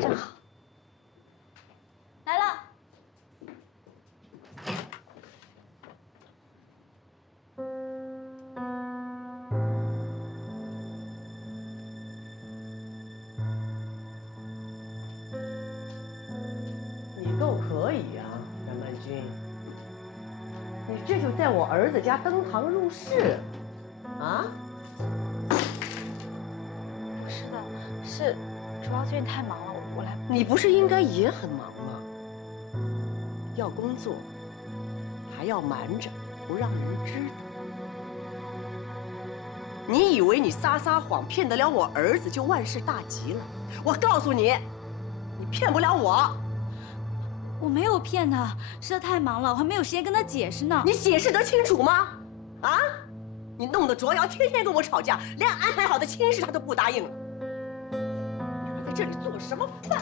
正好。来了。你够可以啊，杨曼君。你这就在我儿子家登堂入室，啊？不是的，是主要最近太忙了，我来。你不是应该也很忙吗？要工作，还要瞒着，不让人知道。你以为你撒谎骗得了我儿子就万事大吉了？我告诉你，你骗不了我。我没有骗他，是他太忙了，我还没有时间跟他解释呢。你解释得清楚吗？啊？你弄得卓瑶天天跟我吵架，连安排好的亲事他都不答应了。你在这里做什么饭？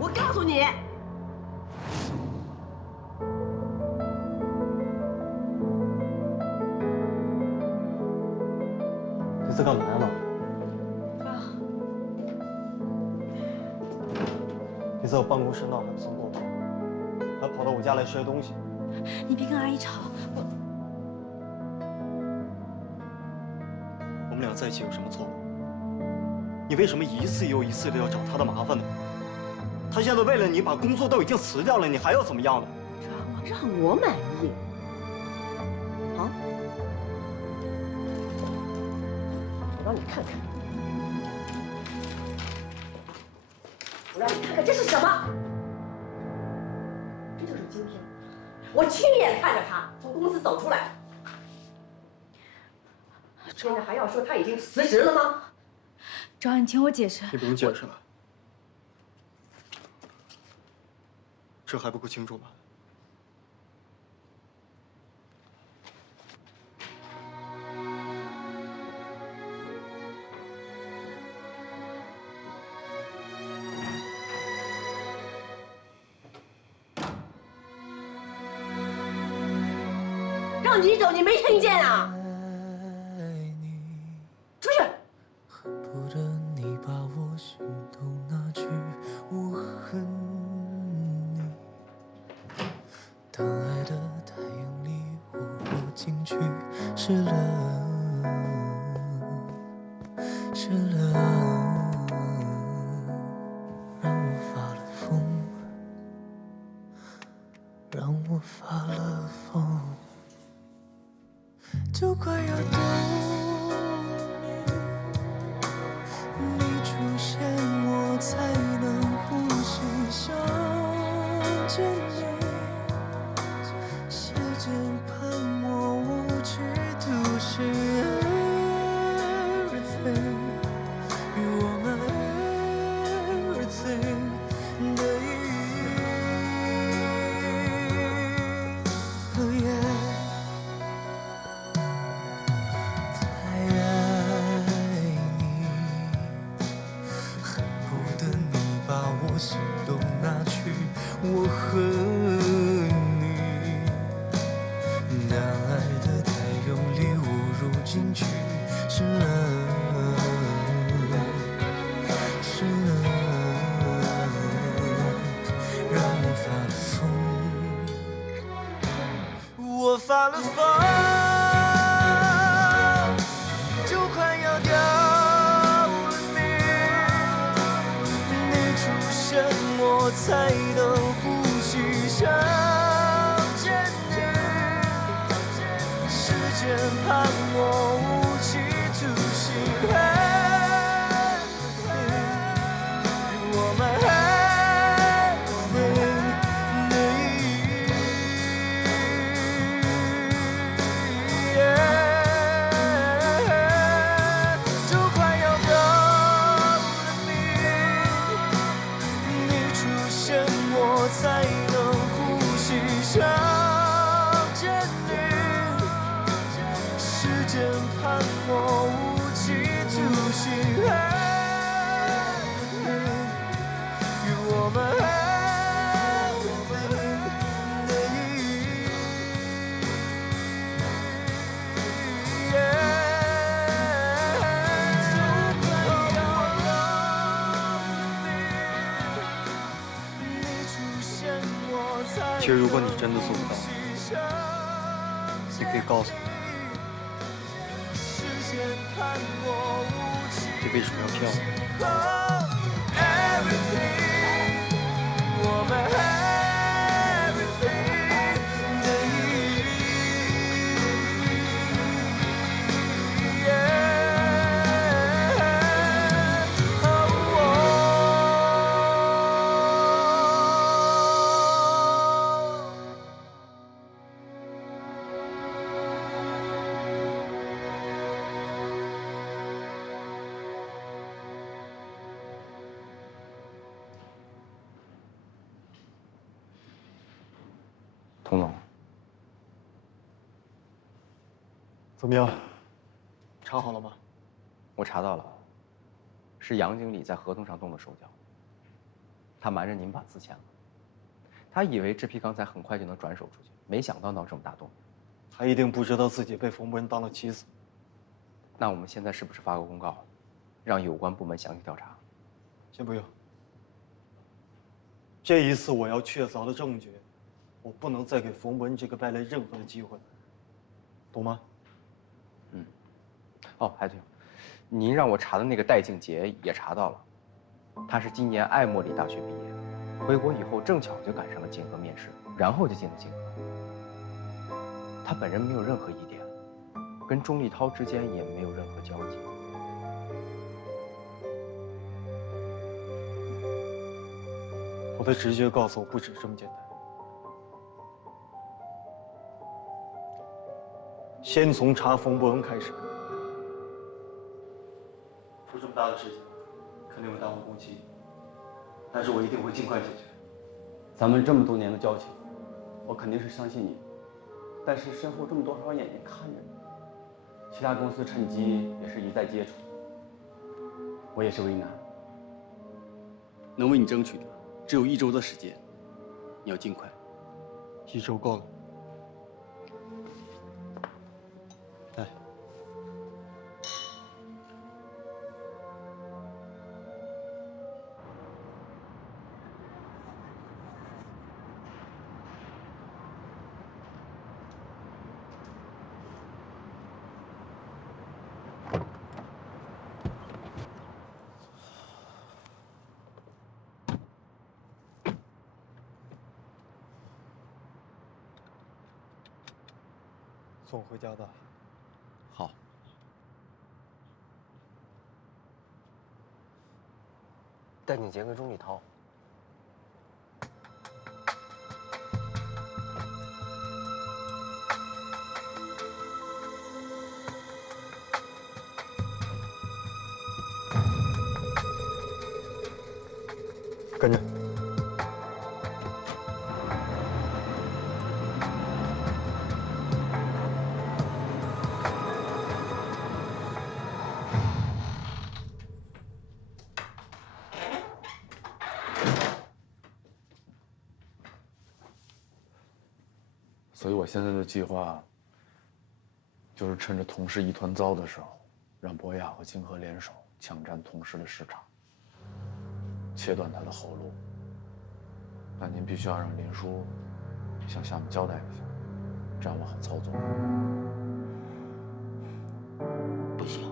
我告诉你，你在干嘛呢？你在我办公室闹还不算过分，还跑到我家来摔东西。你别跟阿姨吵，我们俩在一起有什么错？你为什么一次又一次的要找他的麻烦呢？他现在为了你把工作都已经辞掉了，你还要怎么样呢？让我满意。好，我让你看看，我让你看看这是什么？这就是今天，我亲眼看着他从公司走出来。现在还要说他已经辞职了吗？卓瑶，你听我解释。你不用解释了，这还不够清楚吗？让你走，你没听见啊？出去！恨不得你把我心都拿去，我恨你。当爱的太用力，我入进去，湿了，湿了，让我发了疯，让我发了疯。就快要冬眠，你出现我才能呼吸，想见你。时间判我无知都是 everything， 与我们 everything 的意义。Oh yeah。我心都拿去，我恨你。那爱得太用力，我入进去，是了，是了，让我发了疯，我发了疯，就快要掉。我才能呼吸，想见你。时间判我无期徒刑。我们的意义，就快要到了我才能呼吸，想见你。时间判我无期徒刑，与我们的意义。就快要到了。其实，如果你真的做不到，你可以告诉我，你为什么要骗我？童总，怎么样？查好了吗？我查到了，是杨经理在合同上动了手脚。他瞒着您把字签了，他以为这批钢材很快就能转手出去，没想到闹这么大动静。他一定不知道自己被冯博文当了棋子。那我们现在是不是发个公告，让有关部门详细调查？先不用。这一次我要确凿的证据。我不能再给冯文这个败类任何的机会，懂吗？嗯。哦，还对，您让我查的那个戴静杰也查到了，他是今年爱默里大学毕业，回国以后正巧就赶上了竞合面试，然后就进了竞合。他本人没有任何疑点，跟钟立涛之间也没有任何交集。我的直觉告诉我，不止这么简单。先从查冯博文开始。出这么大的事情，肯定会耽误工期，但是我一定会尽快解决。咱们这么多年的交情，我肯定是相信你，但是身后这么多双眼睛看着你，其他公司趁机也是一再接触，我也是为难。能为你争取的只有1周的时间，你要尽快。1周够了。来，送我回家吧。好。戴景杰跟钟立涛。跟着。所以我现在的计划，就是趁着同事一团糟的时候，让博雅和金河联手抢占同事的市场，切断他的后路。但您必须要让林叔向下面交代一下，这样我好操作。不行，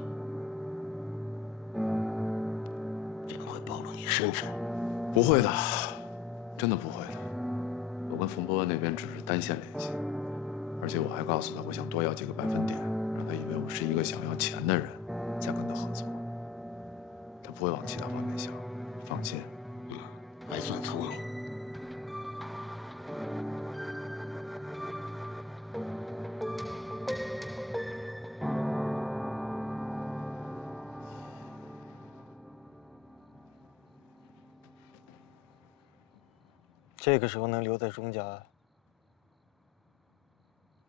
这样会暴露你身份。不会的，真的不会的。我跟冯博文那边只是单线联系，而且我还告诉他，我想多要几个百分点，让他以为我是一个想要钱的人，才跟他合作。他不会往其他方面想，放心。还算聪明。这个时候能留在钟家，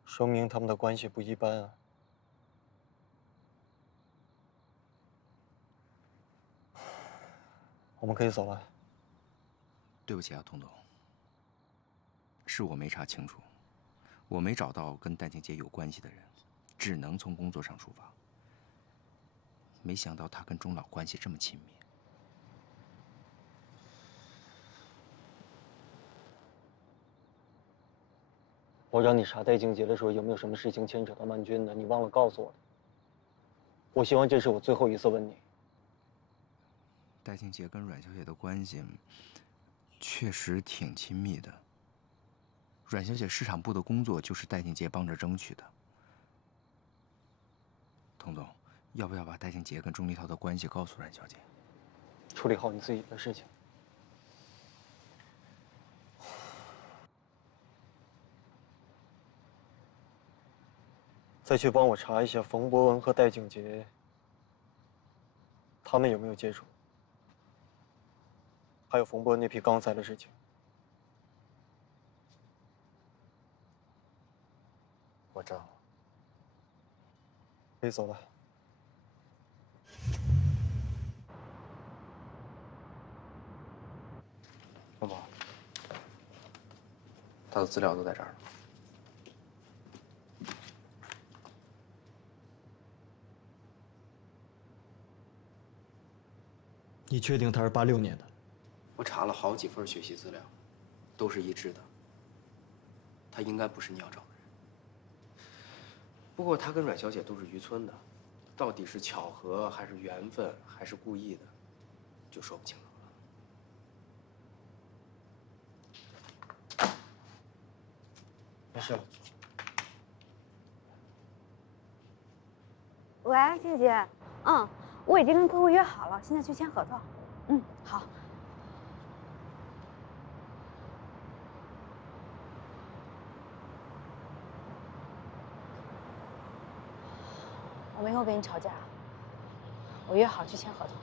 说明他们的关系不一般啊。我们可以走了。对不起啊，童总，是我没查清楚，我没找到跟戴静杰有关系的人，只能从工作上出发。没想到他跟钟老关系这么亲密。我让你查戴静杰的时候，有没有什么事情牵扯到曼君的？你忘了告诉我的。我希望这是我最后一次问你。戴静杰跟阮小姐的关系确实挺亲密的。阮小姐市场部的工作就是戴静杰帮着争取的。童总，要不要把戴静杰跟钟立涛的关系告诉阮小姐？处理好你自己的事情。再去帮我查一下冯博文和戴静杰，他们有没有接触？还有冯博文那批钢材的事情。我知道了。可以走了。冯总，他的资料都在这儿呢。你确定他是86年的？我查了好几份学习资料，都是一致的。他应该不是你要找的人。不过他跟阮小姐都是渔村的，到底是巧合还是缘分，还是故意的，就说不清楚了。没事了。喂，静姐，我已经跟客户约好了，现在去签合同。好。我没有跟你吵架，我约好去签合同。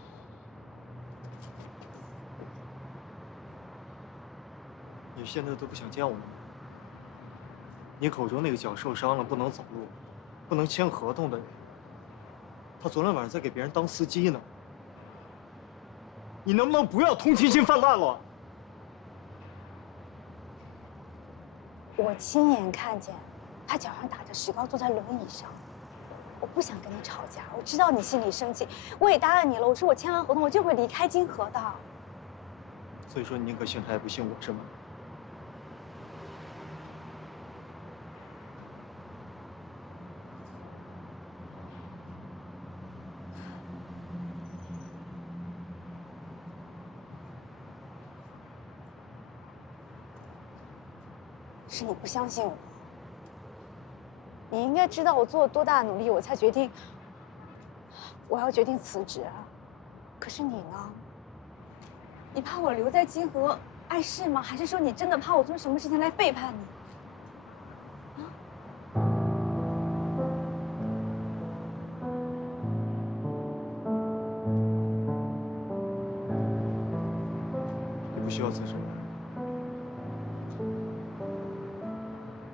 你现在都不想见我了吗？你口中那个脚受伤了不能走路，不能签合同的人，他昨天晚上在给别人当司机呢。你能不能不要同情心泛滥了？我亲眼看见他脚上打着石膏，坐在轮椅上。我不想跟你吵架，我知道你心里生气，我也答应你了。我说我签完合同我就会离开金河的。所以说你宁可信他也不信我，是吗？是你不相信我。你应该知道我做了多大的努力，我才决定，我要决定辞职啊。可是你呢？你怕我留在金河碍事吗？还是说你真的怕我做什么事情来背叛你？你不需要辞职，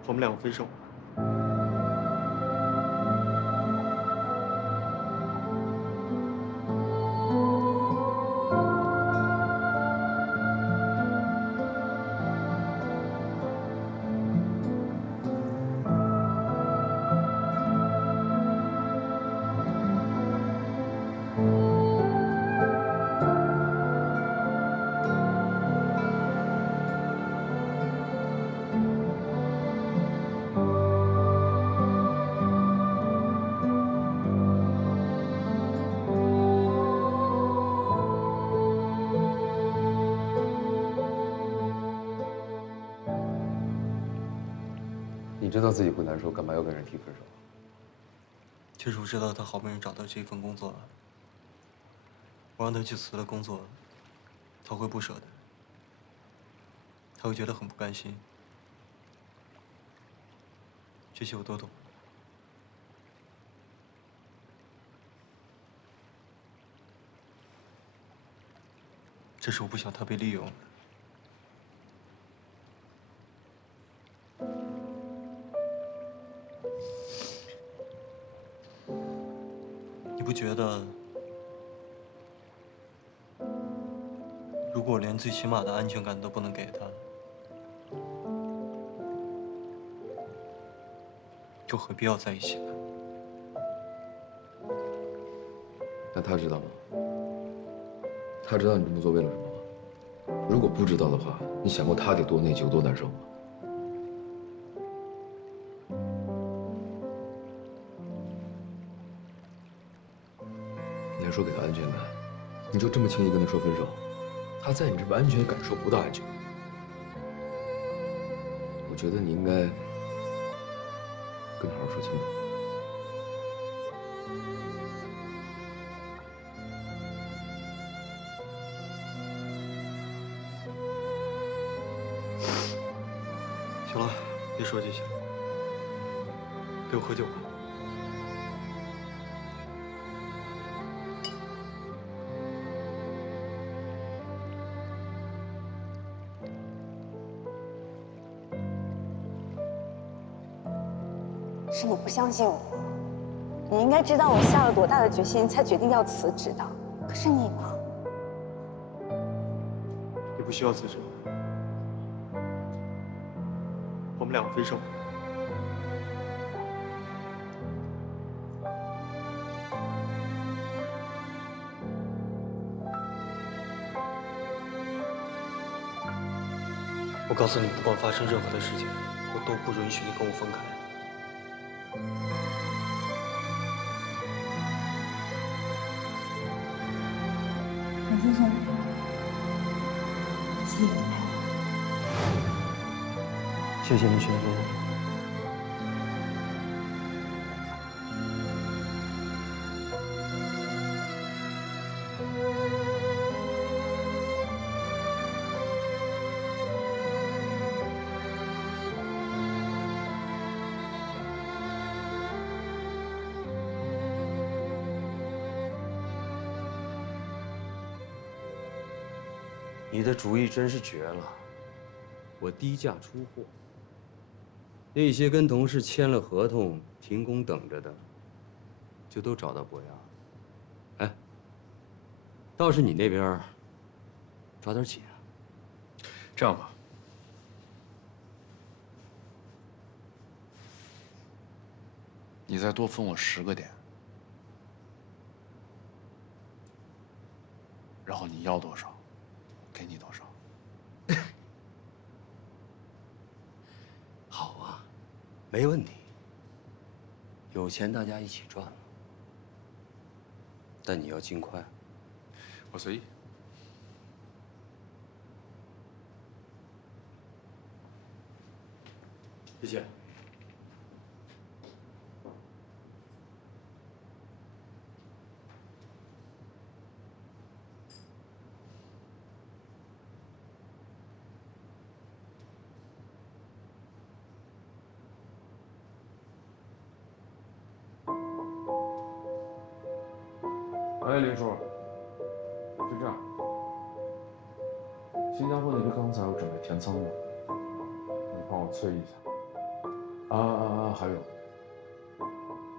我们两个分手吧。你知道自己会难受，干嘛要跟人提分手？其实我知道他好不容易找到这份工作了，我让他去辞了工作，他会不舍的，他会觉得很不甘心，这些我都懂。只是我不想他被利用了。你不觉得，如果我连最起码的安全感都不能给他，又何必要在一起呢？那他知道吗？他知道你这么做为了什么吗？如果不知道的话，你想过他得多内疚、多难受吗？天说给他安全感，你就这么轻易跟他说分手？他在你这完全感受不到安全感。我觉得你应该跟他好好说清楚。行了，别说这些了，给我喝酒吧。是你不相信我，你应该知道我下了多大的决心才决定要辞职的。可是你呢？你不需要辞职，我们两个分手。我告诉你，不管发生任何的事情，我都不允许你跟我分开。陈先生，谢谢你陪我。谢谢你选择我。你的主意真是绝了，我低价出货。那些跟同事签了合同停工等着的，就都找到博雅。哎，倒是你那边抓点紧啊。这样吧，你再多分我10个点，然后你要多少，给你多少。好啊，没问题。有钱大家一起赚了，但你要尽快。我随意。谢谢。哎，林叔，是这样，新加坡那批钢材我准备填仓了，你帮我催一下。还有，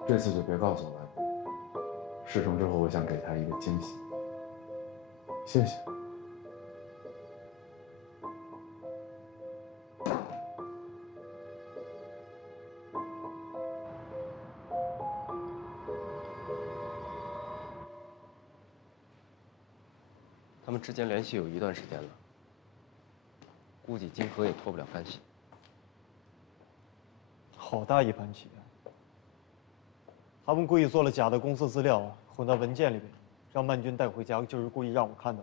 这次就别告诉我了，事成之后我想给他一个惊喜。谢谢。他们之间联系有一段时间了，估计金河也脱不了干系。好大一盘棋啊！他们故意做了假的公司资料，混到文件里边，让曼君带回家，就是故意让我看到。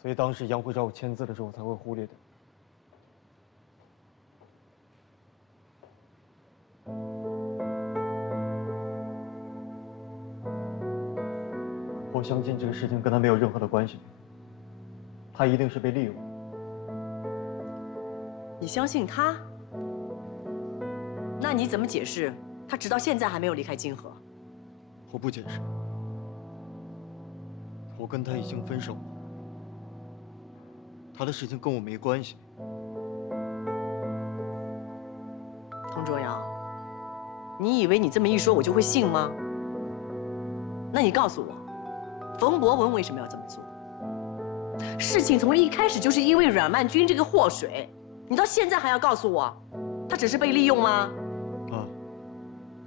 所以当时杨辉找我签字的时候，我才会忽略的。我相信这个事情跟他没有任何的关系，他一定是被利用。你相信他？那你怎么解释他直到现在还没有离开金河？我不解释，我跟他已经分手了，他的事情跟我没关系。童卓阳，你以为你这么一说我就会信吗？那你告诉我，冯博文为什么要这么做？事情从一开始就是因为阮曼君这个祸水，你到现在还要告诉我，他只是被利用吗？啊，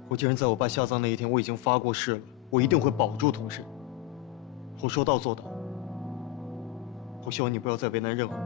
我既然在我爸下葬那一天我已经发过誓了，我一定会保住同事。我说到做到。我希望你不要再为难任何人。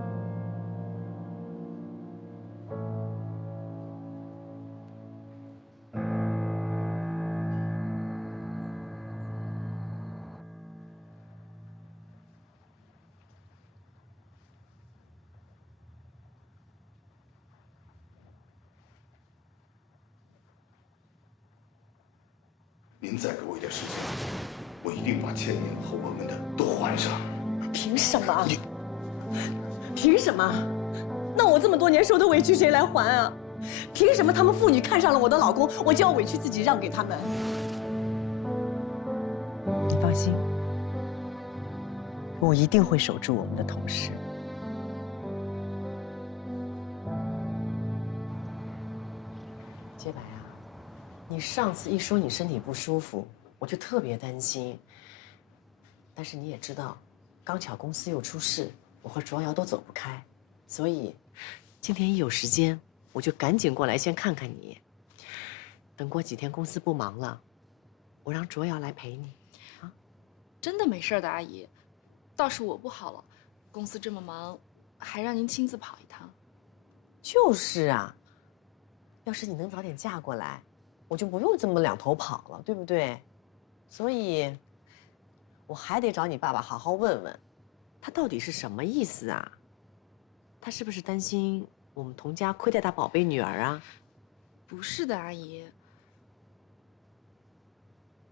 您再给我一点时间，我一定把千年和我们的都还上。凭什么？你凭什么？那我这么多年受的委屈谁来还啊？凭什么他们父女看上了我的老公，我就要委屈自己让给他们？你放心，我一定会守住我们的同事。洁白啊，你上次一说你身体不舒服，我就特别担心。但是你也知道，刚巧公司又出事，我和卓瑶都走不开，所以今天一有时间，我就赶紧过来先看看你。等过几天公司不忙了，我让卓瑶来陪你。啊，真的没事的，阿姨。倒是我不好了，公司这么忙，还让您亲自跑一趟。就是啊，要是你能早点嫁过来，我就不用这么两头跑了，对不对？所以，我还得找你爸爸好好问问，他到底是什么意思啊？他是不是担心我们童家亏待他宝贝女儿啊？不是的，阿姨。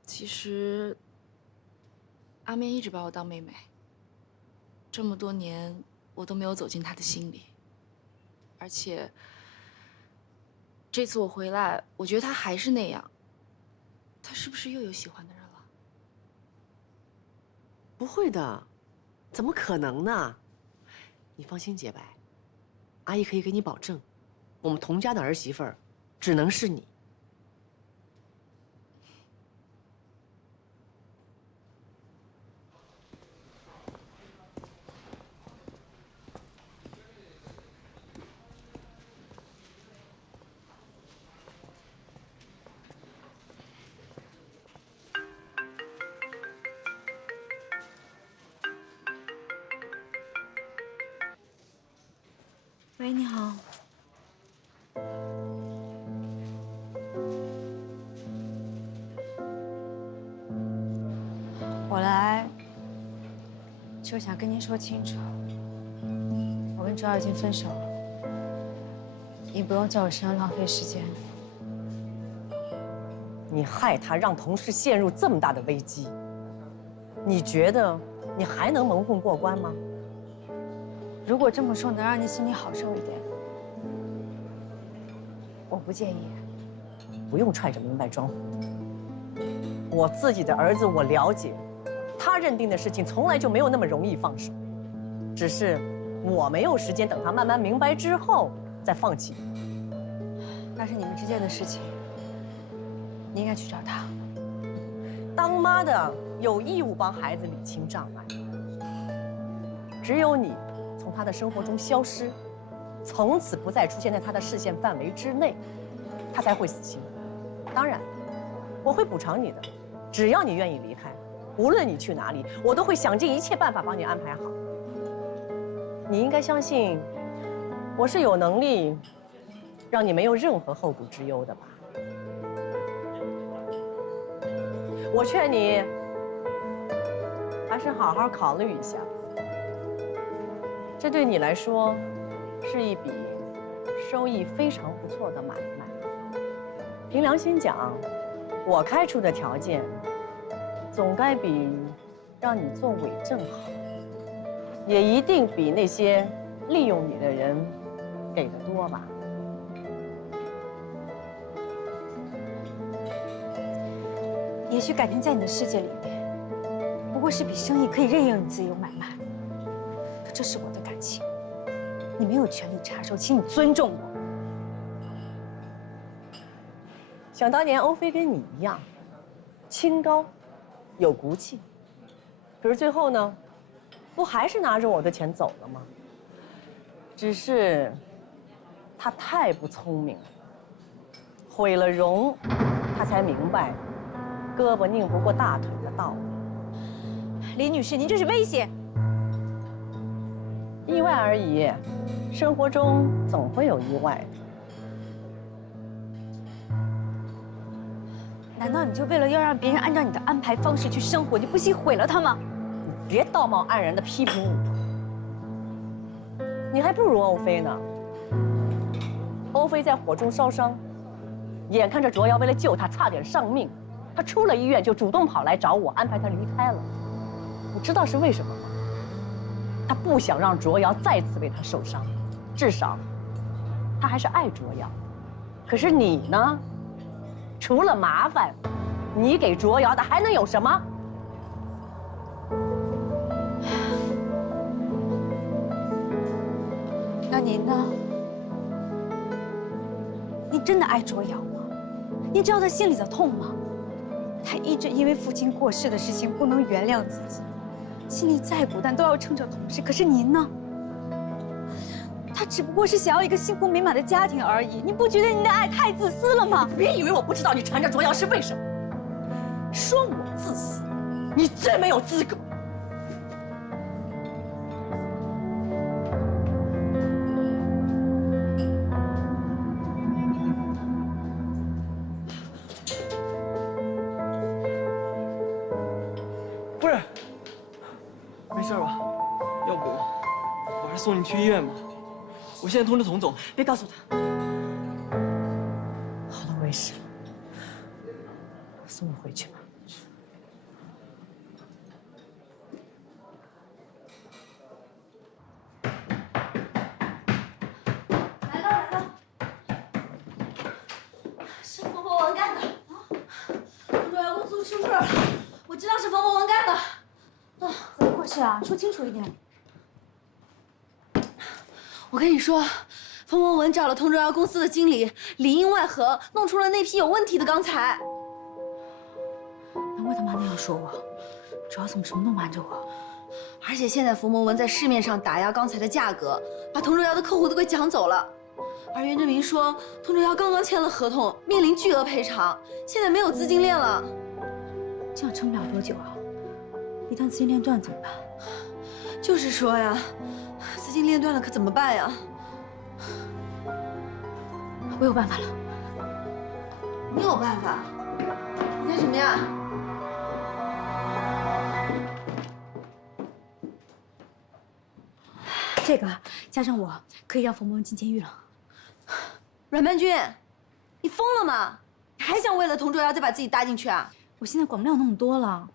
其实，阿面一直把我当妹妹。这么多年，我都没有走进他的心里。而且，这次我回来，我觉得他还是那样。他是不是又有喜欢的人了？不会的，怎么可能呢？你放心，洁白，阿姨可以给你保证，我们童家的儿媳妇儿，只能是你。喂，你好。我来就想跟您说清楚，我跟卓瑶已经分手了，你不用在我身上浪费时间。你害他让同事陷入这么大的危机，你觉得你还能蒙混过关吗？如果这么说能让你心里好受一点，我不介意。不用揣着明白装糊涂。我自己的儿子我了解，他认定的事情从来就没有那么容易放手，只是我没有时间等他慢慢明白之后再放弃。那是你们之间的事情，你应该去找他。当妈的有义务帮孩子理清障碍，只有你从他的生活中消失，从此不再出现在他的视线范围之内，他才会死心。当然，我会补偿你的，只要你愿意离开，无论你去哪里，我都会想尽一切办法帮你安排好。你应该相信，我是有能力让你没有任何后顾之忧的吧？我劝你还是好好考虑一下，这对你来说是一笔收益非常不错的买卖。凭良心讲，我开出的条件总该比让你做伪证好，也一定比那些利用你的人给的多吧？也许感情在你的世界里面，不过是笔生意，可以任由你自由买卖。可这是我的感情，你没有权利插手，请你尊重我。想当年，欧菲跟你一样，清高，有骨气。可是最后呢，不还是拿着我的钱走了吗？只是他太不聪明了，毁了容，他才明白胳膊拧不过大腿的道理。李女士，您这是威胁。意外而已，生活中总会有意外的。难道你就为了要让别人按照你的安排方式去生活，你不惜毁了它吗？你别道貌岸然地批评我，你还不如欧菲呢。欧菲在火中烧伤，眼看着卓瑶为了救她差点丧命，他出了医院就主动跑来找我，安排他离开了。你知道是为什么吗？他不想让卓瑶再次为他受伤，至少他还是爱卓瑶。可是你呢？除了麻烦，你给卓瑶的还能有什么？那您呢？你真的爱卓瑶吗？你知道他心里的痛吗？他一直因为父亲过世的事情不能原谅自己，心里再孤单都要撑着同事。可是您呢？他只不过是想要一个幸福美满的家庭而已。你不觉得您的爱太自私了吗？别以为我不知道你缠着卓瑶是为什么。说我自私，你最没有资格。夫人，没事吧？要不我还是送你去医院吧。我现在通知童总。别告诉他。好了，我也是。送我回去吧。来了来了，是冯博文干的。童卓瑶公司出事了，我知道是冯博文干的。怎么回事啊？说清楚一点。我跟你说，冯博文找了童卓瑶公司的经理，里应外合，弄出了那批有问题的钢材。难怪他妈那样说我，卓瑶怎么什么都瞒着我？而且现在冯博文在市面上打压钢材的价格，把童卓瑶的客户都给抢走了。而袁振明说，童卓瑶刚刚签了合同，面临巨额赔偿，现在没有资金链了。这样撑不了多久啊！一旦资金链断怎么办？就是说呀，资金链断了可怎么办呀？我有办法了。你有办法？你干什么呀？这个加上我，可以让冯博文进监狱了。阮曼君，你疯了吗？你还想为了童卓瑶再把自己搭进去啊？我现在管不了那么多了。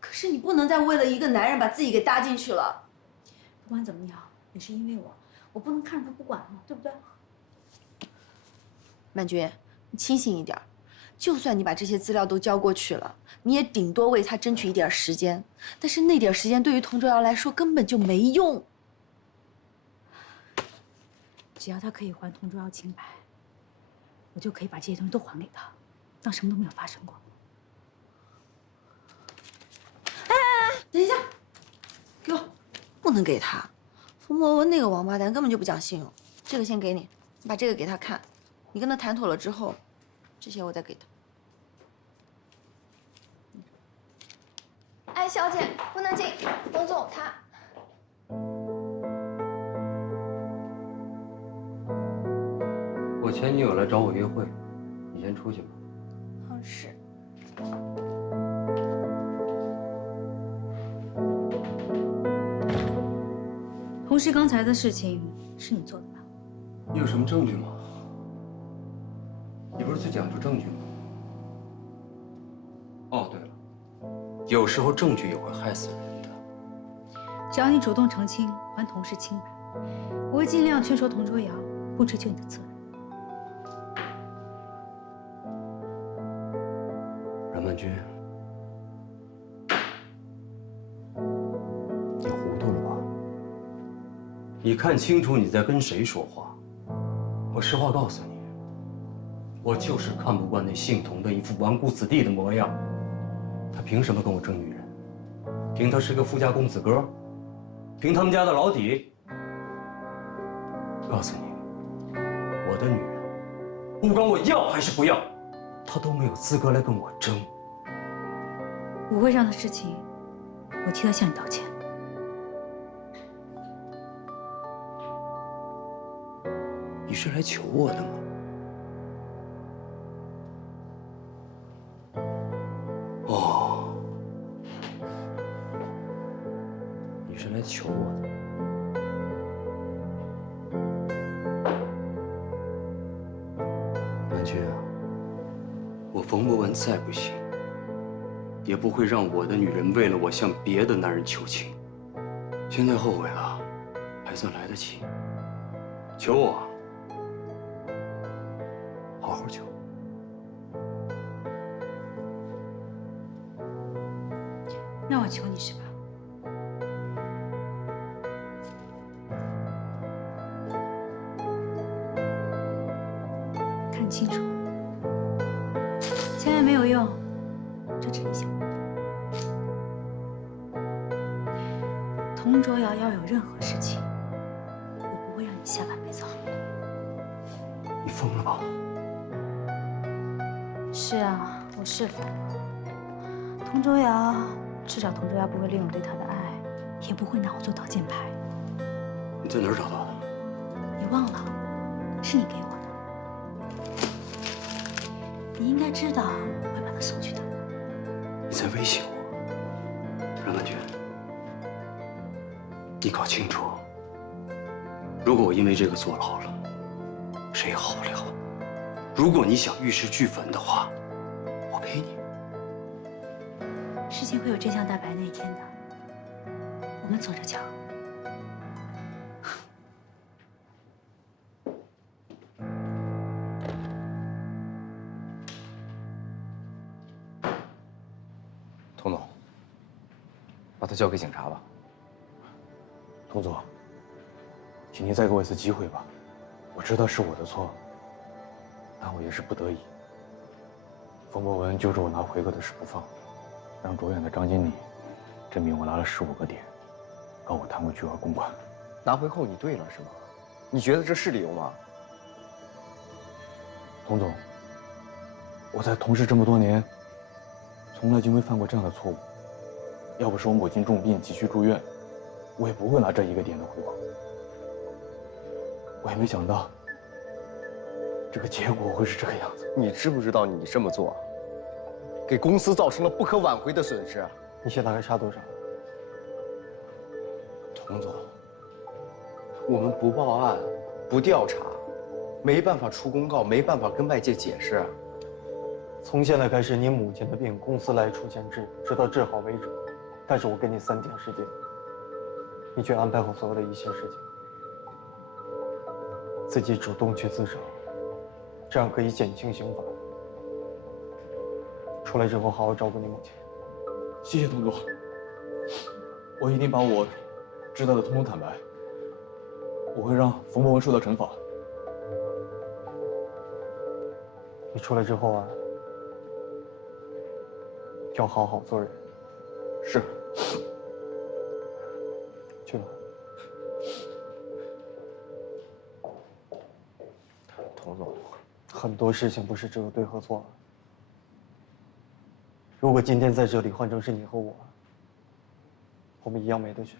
可是你不能再为了一个男人把自己给搭进去了。不管怎么样，也是因为我不能看着他不管了，对不对？曼君，你清醒一点。就算你把这些资料都交过去了，你也顶多为他争取一点时间。但是那点时间对于童卓瑶来说根本就没用。只要他可以还童卓瑶清白，我就可以把这些东西都还给他，当什么都没有发生过。等一下，给我，不能给他。冯博文那个王八蛋根本就不讲信用。这个先给你，你把这个给他看。你跟他谈妥了之后，这些我再给他。哎，小姐，不能进，冯总他。我前女友来找我约会，你先出去吧。嗯，是。同事刚才的事情是你做的吧？你有什么证据吗？你不是最讲究证据吗？哦，对了，有时候证据也会害死人的。只要你主动澄清，还同事清白，我会尽量劝说童卓瑶不追究你的责任。阮曼君，你糊涂了吧？你看清楚你在跟谁说话。我实话告诉你，我就是看不惯那姓童的一副纨绔子弟的模样。他凭什么跟我争女人？凭他是个富家公子哥？凭他们家的老底？告诉你，我的女人，不管我要还是不要，他都没有资格来跟我争。舞会上的事情，我替他向你道歉。你是来求我的吗？哦，你是来求我的。曼君啊，我冯博文再不行，也不会让我的女人为了我向别的男人求情。现在后悔了，还算来得及。求我，好好求。让我求你是吧？看清楚，千万没有用，这只影响我。童卓瑶要有任何事情，我不会让你下半辈子好过。你疯了吧？是啊，我是疯了。童卓瑶，至少童卓瑶不会利用对他的爱，也不会拿我做挡箭牌。你在哪儿找到的？你忘了，是你给我的。你应该知道我会把他送去的。你在威胁我，阮曼君。你搞清楚，如果我因为这个坐牢了，谁也好不了。如果你想玉石俱焚的话，我陪你。事情会有真相大白那一天的，我们走着瞧。童总，把他交给警察吧。童总，请您再给我一次机会吧。我知道是我的错，但我也是不得已。冯博文揪着我拿回扣的事不放，让卓远的张经理证明我拿了15个点，告我贪污巨额公款。拿回扣你对了是吗？你觉得这是理由吗？童总，我在同事这么多年，从来就没犯过这样的错误。要不是我母亲重病急需住院，我也不会拿这1个点的回扣。我也没想到，这个结果会是这个样子。你知不知道你这么做，给公司造成了不可挽回的损失？你现在还差多少？童总，我们不报案，不调查，没办法出公告，没办法跟外界解释。从现在开始，你母亲的病公司来出钱治，直到治好为止。但是我给你3天时间，你去安排好所有的一切事情，自己主动去自首，这样可以减轻刑罚。出来之后好好照顾你母亲。谢谢童总，我一定把我知道的通通坦白，我会让冯博文受到惩罚。你出来之后啊，要好好做人。是。去吧。童总，很多事情不是只有对和错。如果今天在这里换成是你和我，我们一样没得选。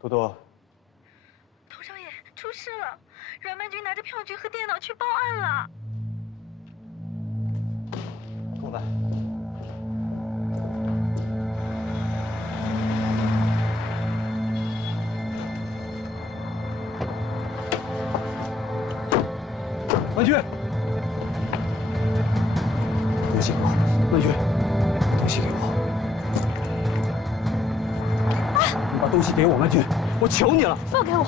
多多，童少爷出事了，阮曼君拿着票据和电脑去报案了。跟我来。曼君，东西给我，曼君，东西给我。你把东西给我，曼君，我求你了。放开我！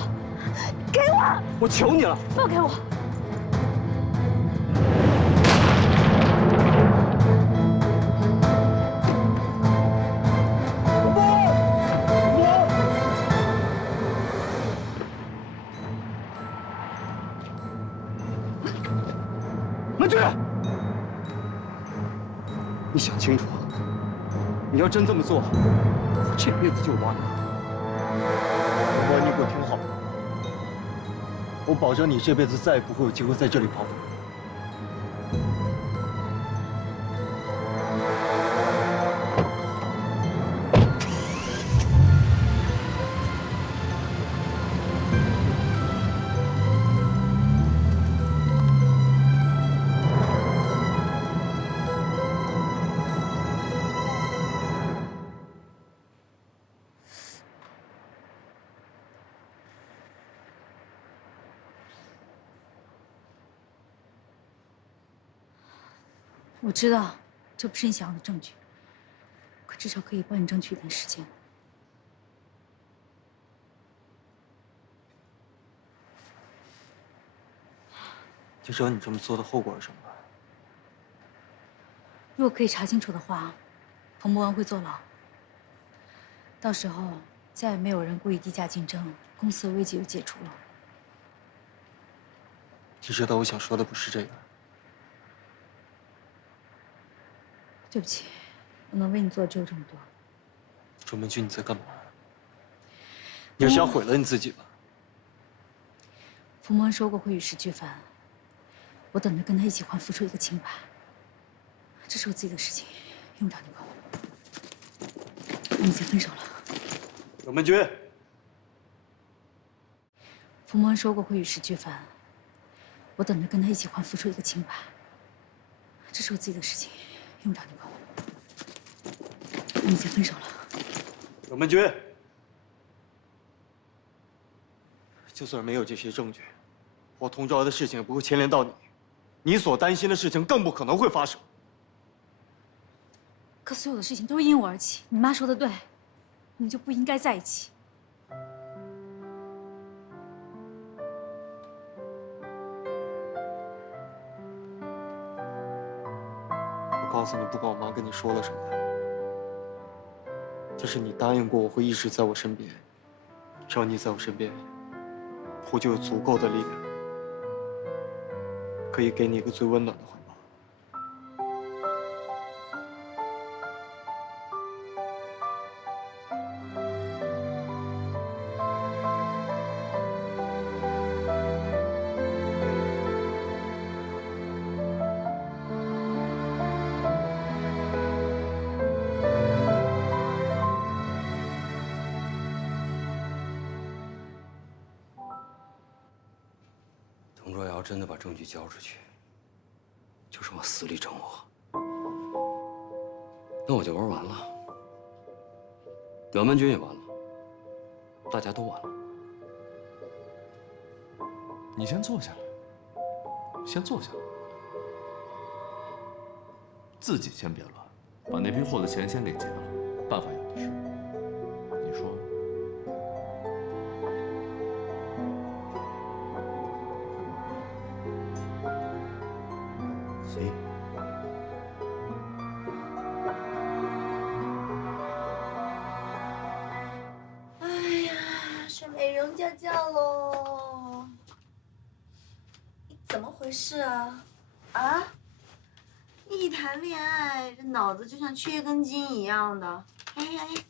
给我！我求你了。放开我！曼君，你想清楚，你要真这么做，我这辈子就完了。我，你给我听好，我保证你这辈子再也不会有机会在这里跑腿。我知道这不是你想要的证据，可至少可以帮你争取一点时间。就知道你这么做的后果是什么？如果可以查清楚的话，冯博文会坐牢。到时候再也没有人故意低价竞争，公司的危机就解除了。你知道我想说的不是这个。对不起，我能为你做的只有这么多。周文君，你在干嘛？你是想毁了你自己吧？冯博文说过会与时俱返，我等着跟他一起还付出一个清白。这是我自己的事情，用不着你管。我们已经分手了。周文君，冯博文说过会与时俱返，我等着跟他一起还付出一个清白。这是我自己的事情，用不着你管。我们已经分手了。周文君，就算没有这些证据，我佟昭瑶的事情也不会牵连到你，你所担心的事情更不可能会发生。可所有的事情都是因我而起，你妈说的对，我们就不应该在一起。我告诉你，不管我妈跟你说了什么，就是你答应过我会一直在我身边，只要你在我身边，我就有足够的力量，可以给你一个最温暖的回报。佟卓瑶真的把证据交出去，就是往死里整我，那我就玩完了，阮文君也完了，大家都完了。你先坐下来，先坐下来，自己先别乱，把那批货的钱先给结了，办法有的是。你说？行。哎呀，是美容觉觉喽！你怎么回事啊？啊？一谈恋爱，这脑子就像缺根筋一样的。哎哎哎！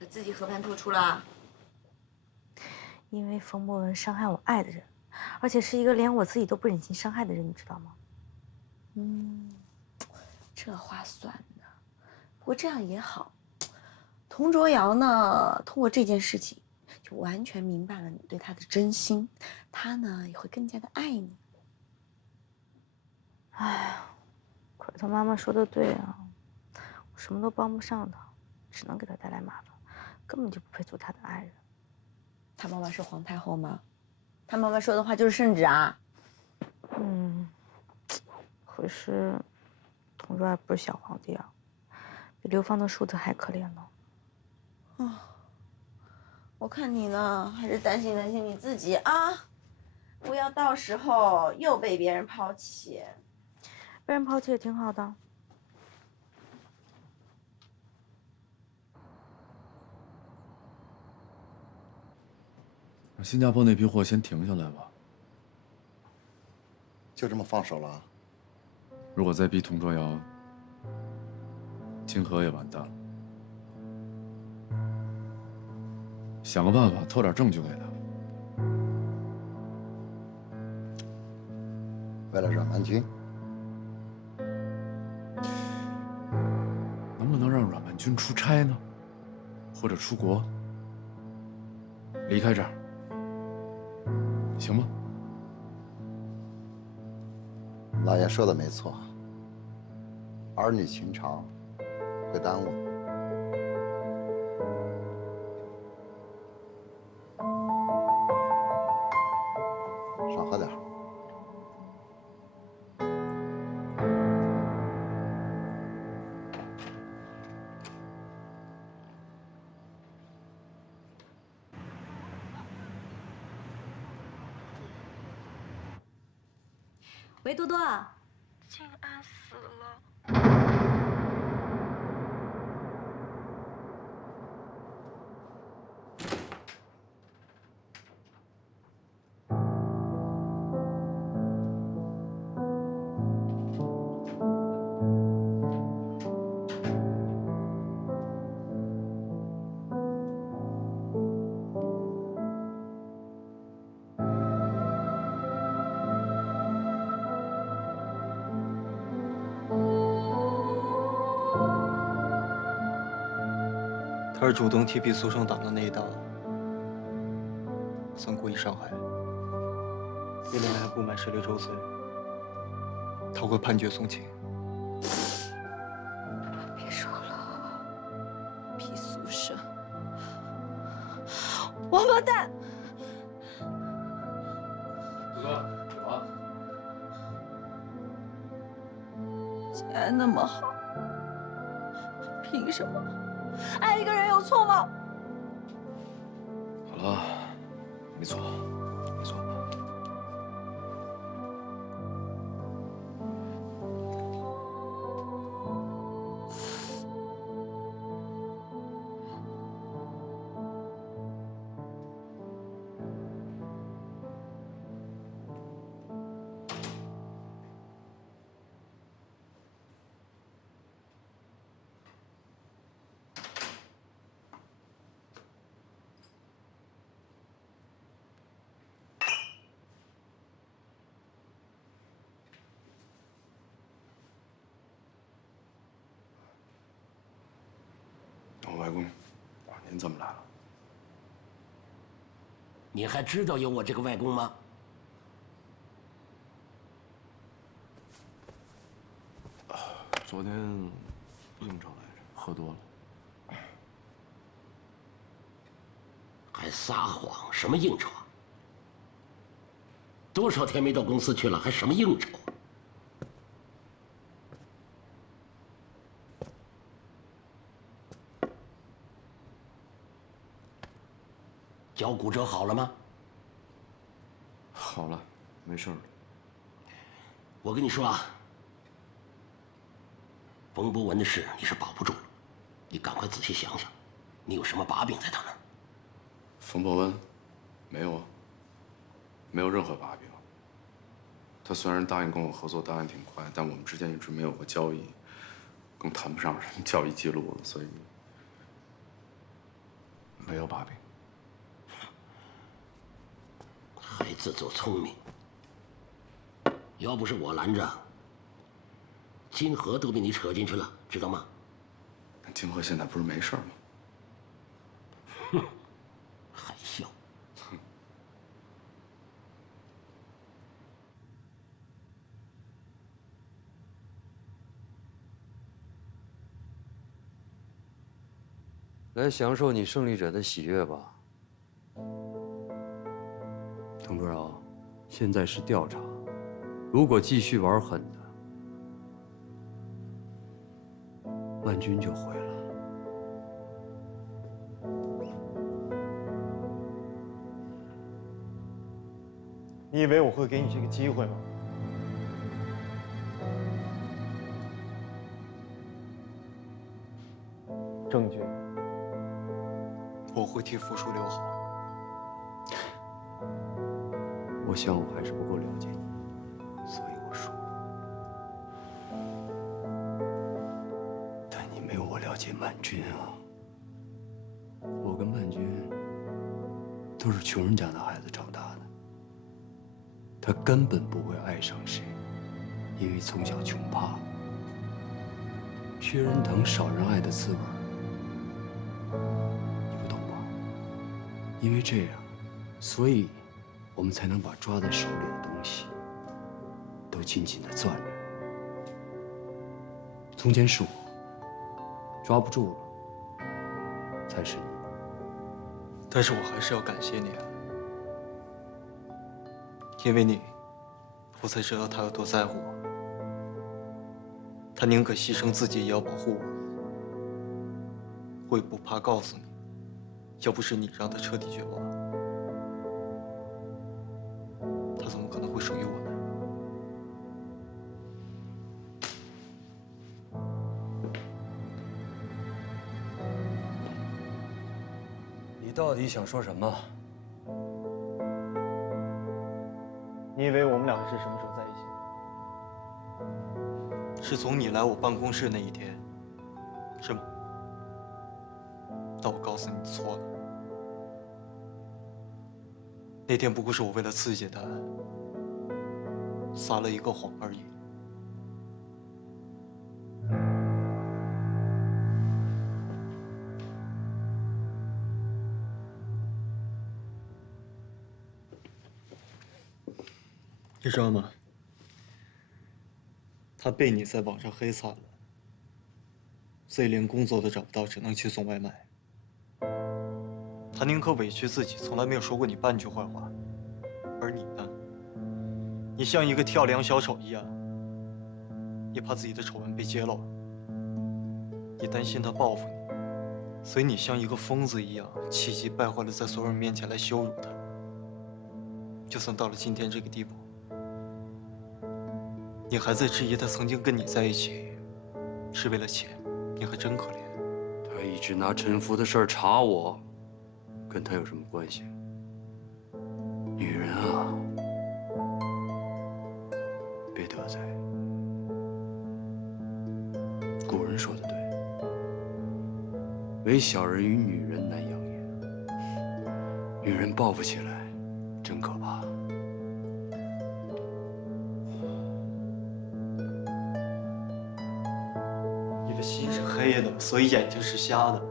把自己和盘托出了。因为冯博文伤害我爱的人，而且是一个连我自己都不忍心伤害的人，你知道吗？这话算的。不过这样也好，佟卓瑶呢，通过这件事情，就完全明白了你对他的真心，他呢也会更加的爱你。哎呀，可是他妈妈说的对啊，我什么都帮不上他，只能给他带来麻烦，根本就不配做他的爱人。他妈妈是皇太后吗？他妈妈说的话就是圣旨啊。可是佟卓还不是小皇帝啊，比流芳的庶子还可怜呢。我看你呢，还是担心你自己啊，不要到时候又被别人抛弃。被人抛弃也挺好的。新加坡那批货先停下来吧。就这么放手了？如果再逼佟卓瑶，金河也完蛋了。想个办法偷点证据给他。为了阮文君，能不能让阮文君出差呢？或者出国？离开这儿，行吗？老爷说的没错，儿女情长会耽误。少喝点。喂，多多啊。静安死了。他是主动提笔诉讼党的那一档，算故意伤害。未来还不满16周岁，他会判决送请。别说了，批宿舍，王八蛋！大哥，有啊。既然那么好，凭什么？爱一个人有错吗？好了，没错，没错。外公，您怎么来了？你还知道有我这个外公吗？昨天应酬来着，喝多了。还撒谎？什么应酬啊？多少天没到公司去了，还什么应酬？脚骨折好了吗？好了，没事了。我跟你说啊，冯博文的事你是保不住了，你赶快仔细想想，你有什么把柄在他那儿？冯博文，没有啊，没有任何把柄。他虽然答应跟我合作，答应挺快，但我们之间一直没有过交易，更谈不上什么交易记录了，所以没有把柄。还自作聪明，要不是我拦着，金河都被你扯进去了，知道吗？金河现在不是没事吗？哼，还笑。来享受你胜利者的喜悦吧。滕主饶，现在是调查，如果继续玩狠的，万军就毁了。你以为我会给你这个机会吗？证据，我会替福叔留好。我想我还是不够了解你，所以我说。但你没有我了解曼君啊。我跟曼君都是穷人家的孩子长大的，他根本不会爱上谁，因为从小穷怕。缺人疼少人爱的滋味，你不懂吧？因为这样，所以我们才能把抓在手里的东西都紧紧地攥着。从前是我，抓不住了，才是你。但是我还是要感谢你，因为你，我才知道他有多在乎我。他宁可牺牲自己也要保护我。我也不怕告诉你，要不是你让他彻底绝望，他怎么可能会属于我呢？到底想说什么？你以为我们两个是什么时候在一起？是从你来我办公室那一天，是吗？但我告诉你错了。那天不过是我为了刺激他，撒了一个谎而已。你知道吗？他被你在网上黑惨了，所以连工作都找不到，只能去送外卖。他宁可委屈自己，从来没有说过你半句坏话。而你呢？你像一个跳梁小丑一样，也怕自己的丑闻被揭露，也担心他报复你，所以你像一个疯子一样，气急败坏的在所有人面前来羞辱他。就算到了今天这个地步，你还在质疑他曾经跟你在一起是为了钱，你还真可怜。他一直拿陈福的事儿查我，跟他有什么关系？女人啊，别得罪。古人说的对，唯小人与女人难养也。女人报复起来，真可怕。你的心是黑的，所以眼睛是瞎的。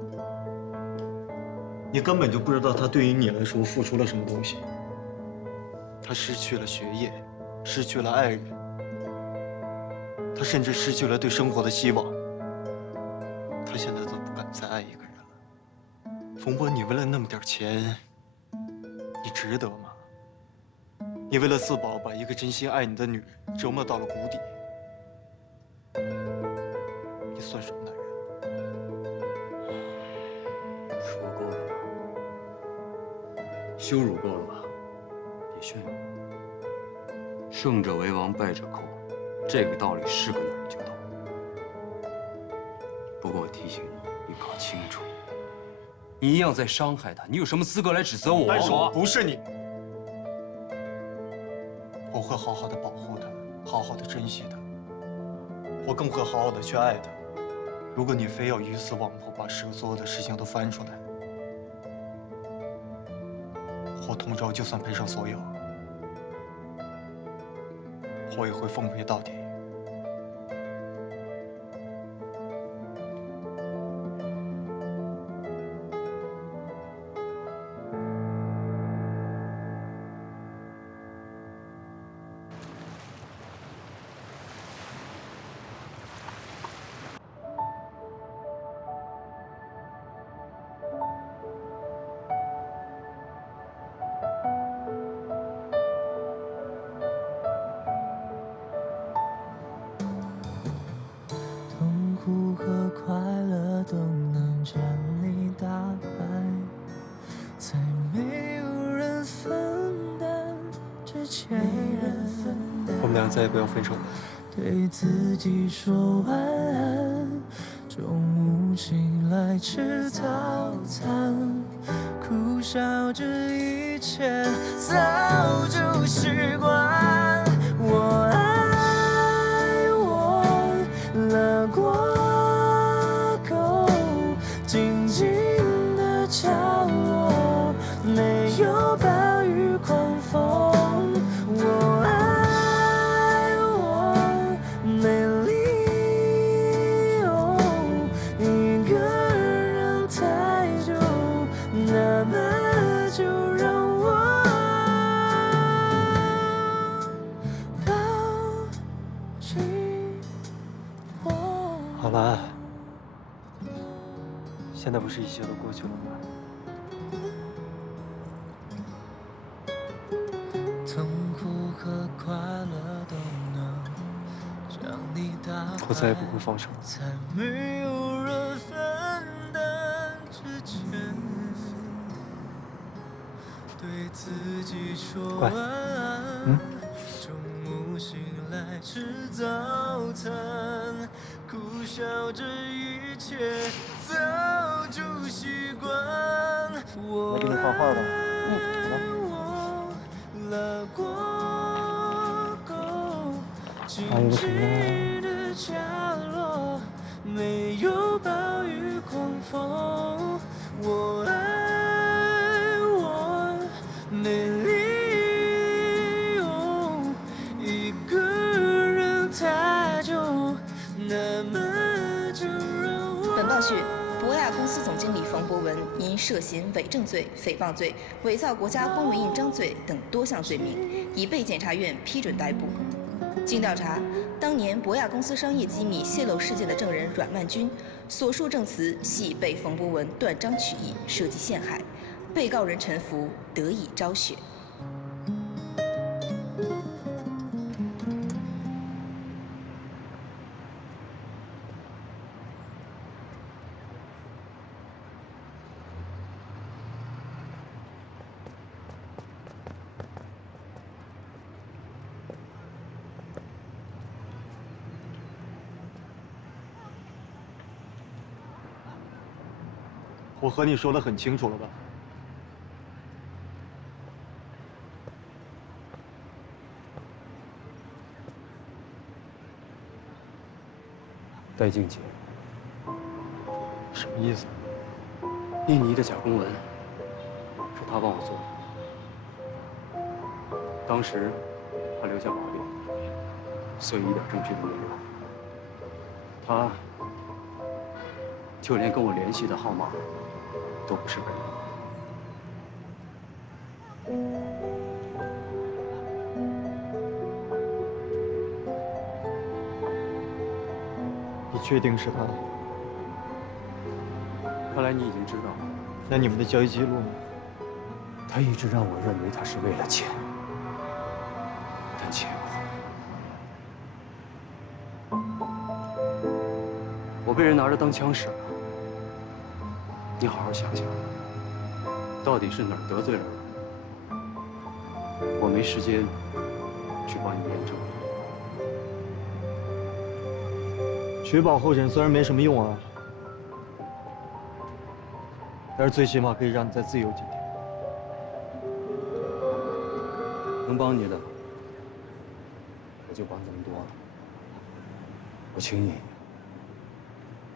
你根本就不知道他对于你来说付出了什么东西。他失去了学业，失去了爱人，他甚至失去了对生活的希望。他现在都不敢再爱一个人了。冯博，你为了那么点钱，你值得吗？你为了自保，把一个真心爱你的女人折磨到了谷底，你算什么男人？说够了吧？羞辱够了吧？别炫耀。胜者为王，败者寇，这个道理是个哪儿就懂。不过我提醒你，你搞清楚，你一样在伤害他，你有什么资格来指责我？但是我不是你。我会好好的保护他，好好的珍惜他，我更会好好的去爱他。如果你非要鱼死网破，把所有的事情都翻出来，我童昭就算赔上所有，我也会奉陪到底。苦和快乐都能将你打败，在没有人分担之前，我们俩再也不要分手了。对自己说晚安，中午醒来吃早餐，苦笑着一切早就习惯。我爱我了过够静静的角落，没有暴雨狂风。我爱我没理由一个人太久，那么就让我抱紧我。好了，现在不是一切都过去了吗？痛苦和快乐都能将你打败，我再也不会放手。在没有人分担之前，对自己说晚安。中午醒来吃早餐，苦笑着一切早就习惯。来给你画画吧。还有个什么呢？没有暴雨狂风，我爱我美丽，一个人太久，那么就让我。本报讯，博雅公司总经理冯博文因涉嫌伪证罪、诽谤罪、伪造国家公文印章罪等多项罪名，已被检察院批准逮捕。经调查，当年博雅公司商业机密泄露事件的证人阮万军所述证词系被冯博文断章取义，设计陷害，被告人陈福得以昭雪。我和你说的很清楚了吧？戴静姐，什么意思？印尼的假公文是他帮我做的，当时他留下保留，所以一点证据都没有。他就连跟我联系的号码都不是本人。你确定是他？看来你已经知道了。那你们的交易记录呢？他一直让我认为他是为了钱，但钱我被人拿着当枪使了。你好好想想，到底是哪儿得罪了我？我没时间去帮你验证。取保候审虽然没什么用啊，但是最起码可以让你再自由几天。能帮你的，我就帮这么多了。我请你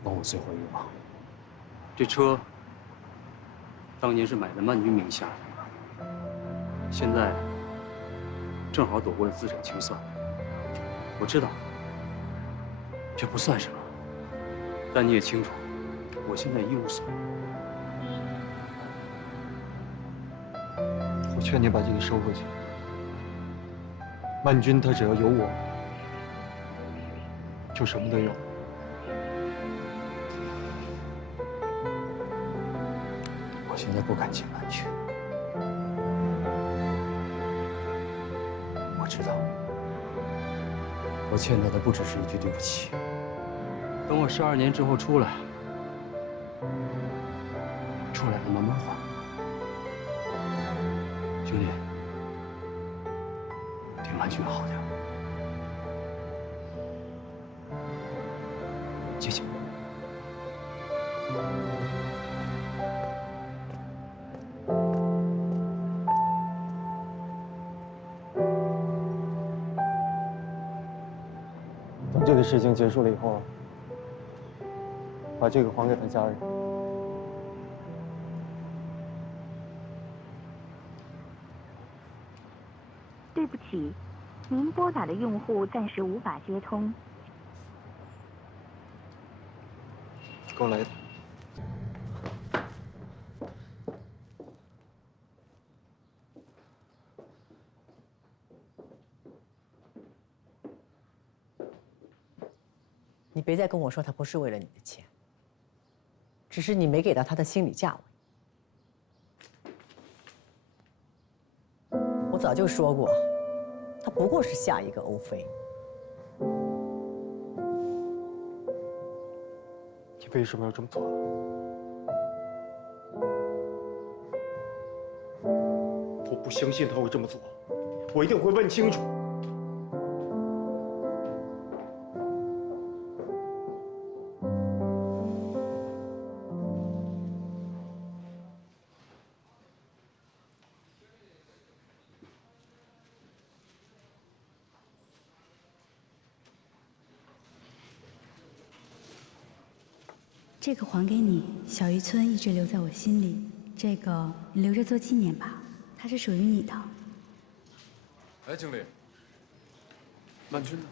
帮我最后一把。这车当年是买在曼君名下的，现在正好躲过了资产清算。我知道这不算什么，但你也清楚，我现在一无所有。我劝你把这个收回去。曼君他只要有我，就什么都有。我现在不敢进曼君，我知道，我欠他的不只是一句对不起。等我12年之后出来了慢慢还。兄弟，对曼君好点。谢谢。等这个事情结束了以后，把这个还给他家人。对不起，您拨打的用户暂时无法接通。给我来一台。你别再跟我说他不是为了你的钱，只是你没给到他的心理价位。我早就说过，他不过是下一个欧菲。你为什么要这么做？我不相信他会这么做，我一定会问清楚。这个还给你，小渔村一直留在我心里。这个你留着做纪念吧，它是属于你的。哎，经理，曼君呢？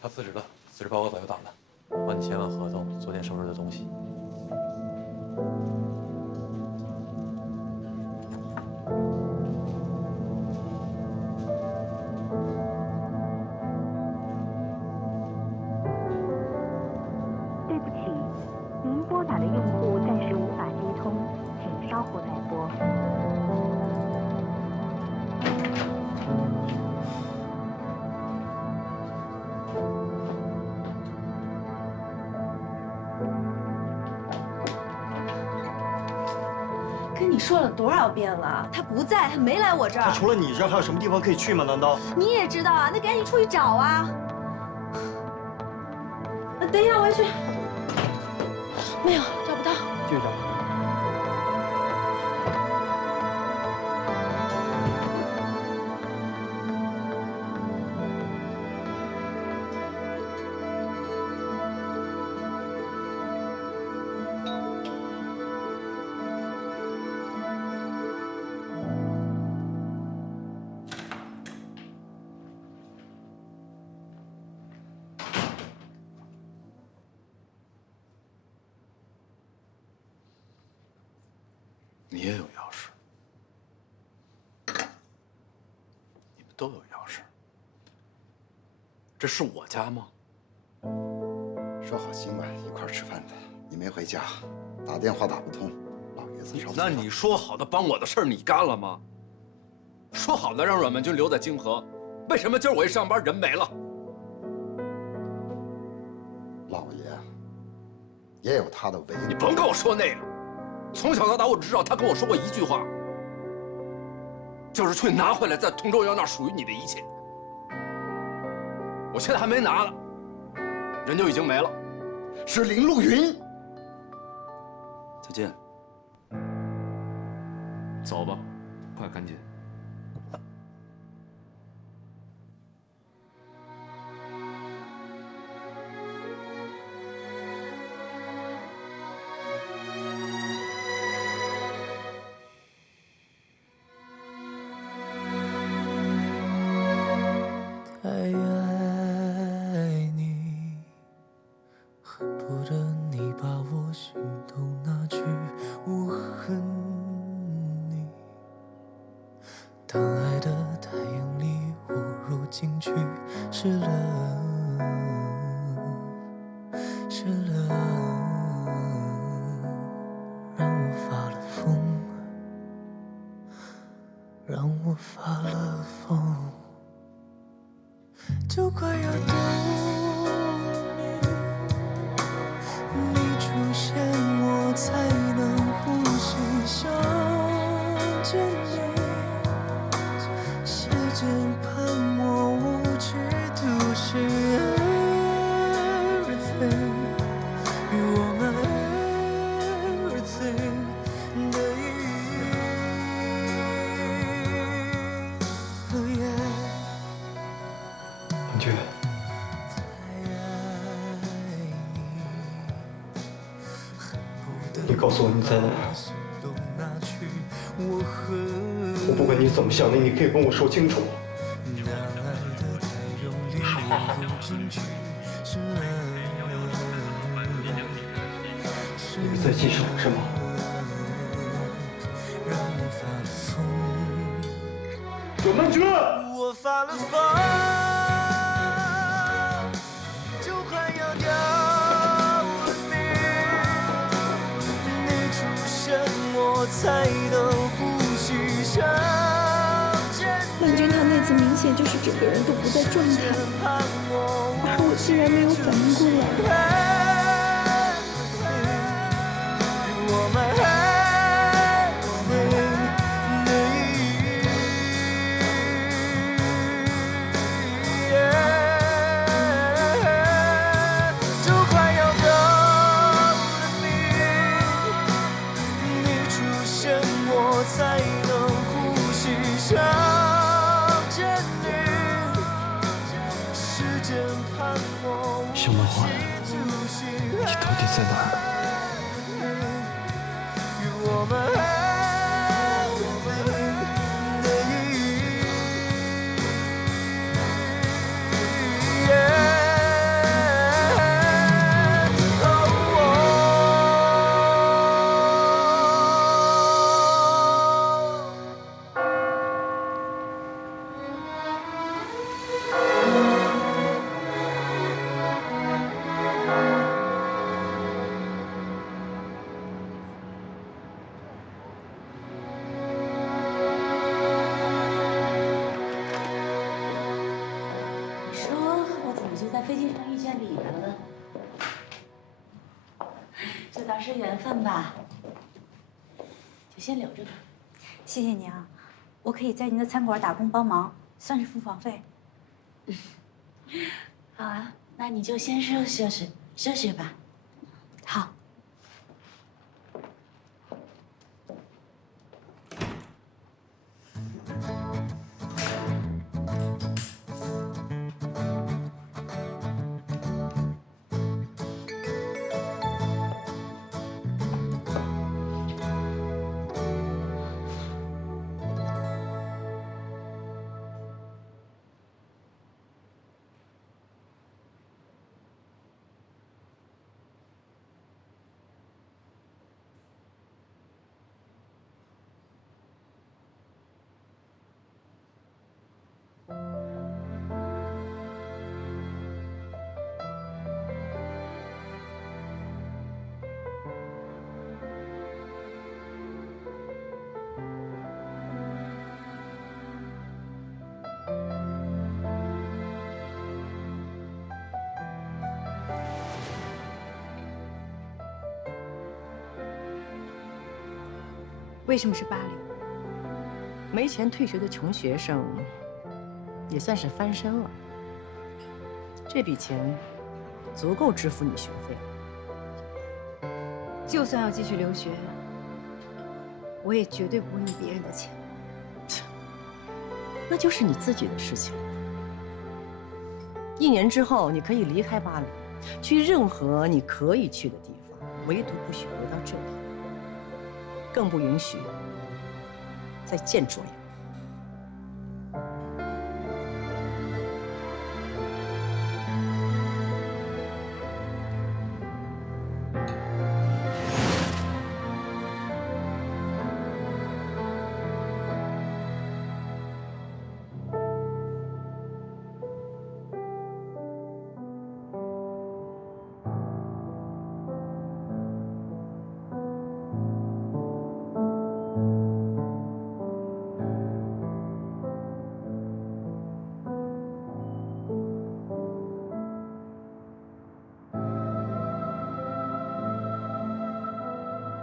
他辞职了，辞职报告早就打了。帮你签完合同，昨天收拾的东西。对不起，您拨打的用户暂时无法接通，请稍后再拨。跟你说了多少遍了，他不在，他没来我这儿。他除了你这儿还有什么地方可以去吗？难道？你也知道啊，那赶紧出去找啊！等一下，我要去。没有，找不到。继续找。你也有钥匙，你们都有钥匙。这是我家吗？说好今晚一块儿吃饭的，你没回家，打电话打不通，老爷子着急了。那你说好的帮我的事儿你干了吗？说好的让阮曼君留在泾河，为什么今儿我一上班人没了？老爷也有他的为难。你甭跟我说那个。从小到大，我只知道他跟我说过一句话，就是去拿回来在佟周瑶那属于你的一切。我现在还没拿呢，人就已经没了。是林陆云。再见。走吧，快赶紧。太爱你，恨不得你把我心都拿去。我恨你，当爱的太阳里误入禁区，湿了，湿了，让我发了疯，让我发了疯。就快要到你出现，我才能呼吸。想见你，时间判我无知，都是 everything， 与我们 everything 的意义。曼君，你告诉我你在哪儿？我不管你怎么想的，你可以跟我说清楚。你是在记什么是吗？阮曼君，我发了疯，就快要掉了你出现我才能呼吸。想见你，曼君他那次明显就是整个人都不在状态，而我竟然没有反应过来。我们才能呼吸。想见你，时间判我无期徒刑。你到底在哪儿？礼来了，这倒是缘分吧。就先留着吧。谢谢您啊，我可以在您的餐馆打工帮忙，算是付房费。好啊，那你就先休息吧。好。为什么是巴黎？没钱退学的穷学生，也算是翻身了。这笔钱足够支付你学费了。就算要继续留学，我也绝对不会用别人的钱。那就是你自己的事情。1年之后，你可以离开巴黎，去任何你可以去的地方，唯独不许回到这里，更不允许再见卓阳。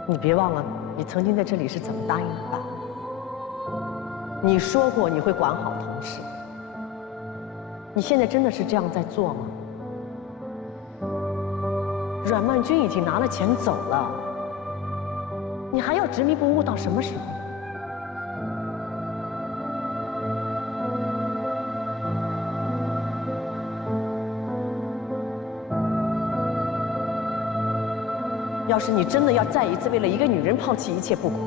你别忘了，你曾经在这里是怎么答应的吧？你说过你会管好同事，你现在真的是这样在做吗？阮曼君已经拿了钱走了，你还要执迷不悟到什么时候？要是你真的要再一次为了一个女人抛弃一切不管，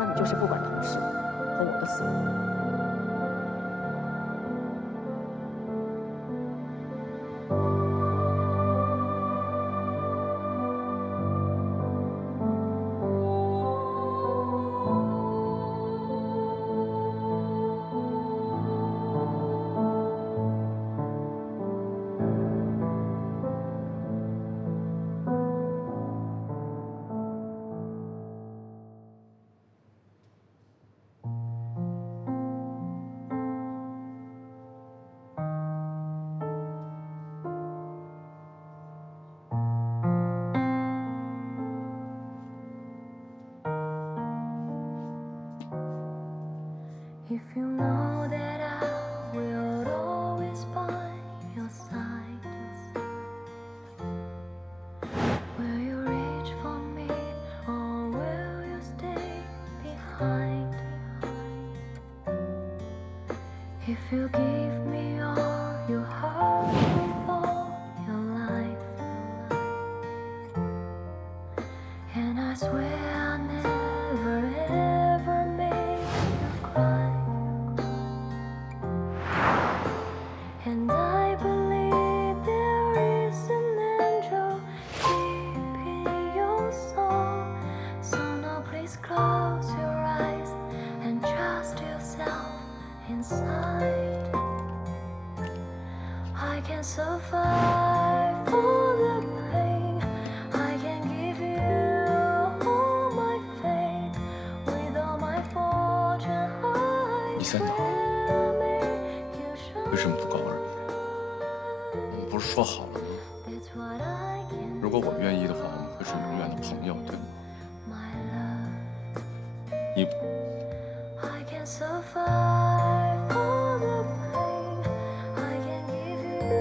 那你就是不管同事和我的死活。If you know that I will always by your side, will you reach for me or will you stay behind? If you give me all your heart with all your life, and I swear I'll never ever make you cry. 说好了呢？如果我愿意的话，我们会是永远的朋友，对吗？你。 I can survive all the pain. I can give you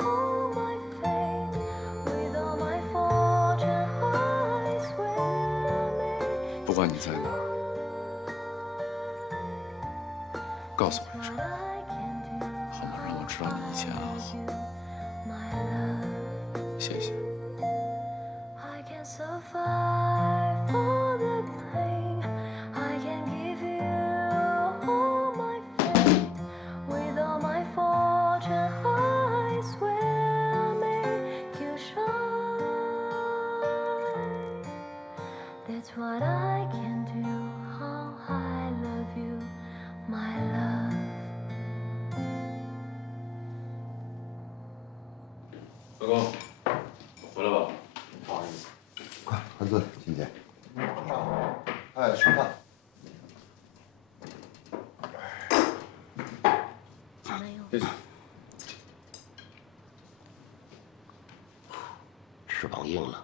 all my faith. With all my fortune, I swear me. 不管你在哪儿，告诉我一声，好吗？让我知道你一切安好。谢谢。 I can survive all the pain. I can give you all my faith. With all my fortune, I swear I'll make you shine. That's what I can do. How I love you, my love. 老公，回来吧。不好意思。快坐，金姐。哎，吃饭。谢谢。翅膀硬了，